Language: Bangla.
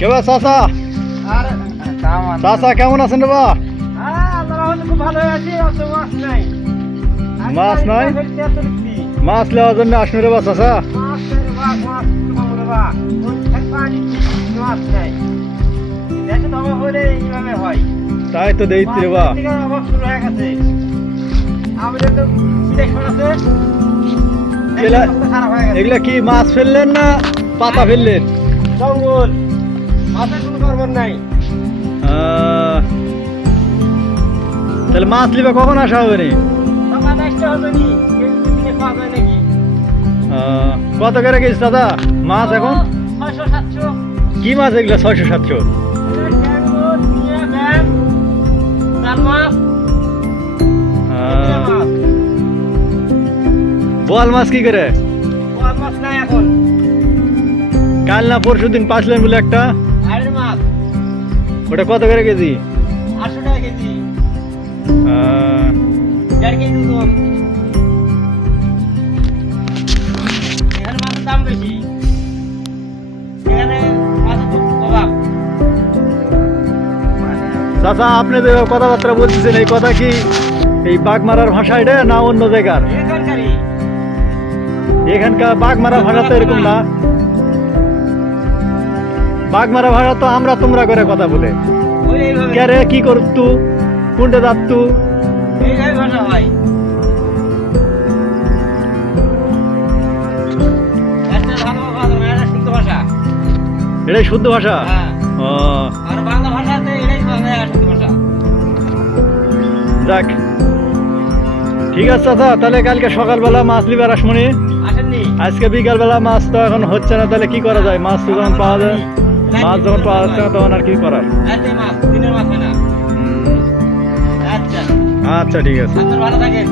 কেবা চাচা, চাচা কেমন আছেন রে বা? মাছ নাই, মাছ নেওয়ার জন্য আসুন রে বা চাচা। তাই তো দেখছি রে বা। এগুলা কি মাছ ফেললেন না পাতা ফেললেন? জঙ্গল মাছের কোনো কারবার নাই। তাহলে মাছ নিবে কখন আসা হবে নি? কত করে গেছিস দাদা মাছ এখন? কি মাছ এগুলো 600-700? বোয়াল মাছ কি করে? কাল না পরশু দিন পাঁচলেন বলে একটা, ওটা কত করে কেজি? 800 টাকা কেজি। 1.5 কেজি ওজন। এখানে মাছের দাম বেশি, এখানে মাছের খুব অভাব। চাচা আপনি যে কথাবার্তা বলতেছেন এই কথা কি এই বাগমারার ভাষা এটা না অন্য জায়গার? এখানকারই। এখানকার বাগমারা ভাষা তো এরকম না। বাগমারা ভাষা তো আমরা তোমরা করে কথা বলে। এইভাবে কে রে কি করতু কোনটা যাতু? এইভাবে ভাষা হয়। একটা ভালো ভাষা না, এটা শুদ্ধ ভাষা। এটাই শুদ্ধ ভাষা? হ্যাঁ। ও আর বাংলা ভাষাতে এটাই শুদ্ধ ভাষা। যাক ঠিক আছে চাচা, তাহলে কালকে সকালবেলা মাছ লিবার আসমনি। আসেননি? আজকে বিকালবেলা মাছ তো এখন হচ্ছে না, তাহলে কি করা যায়? মাছ তো যখন পাওয়া যায়, মাছ যখন পাওয়া যাচ্ছে না তখন আর কি করার? রাতে মাছ, দিনের মাছ হয় না। আচ্ছা, আচ্ছা ঠিক আছে। আপনার ভালো থাকেন।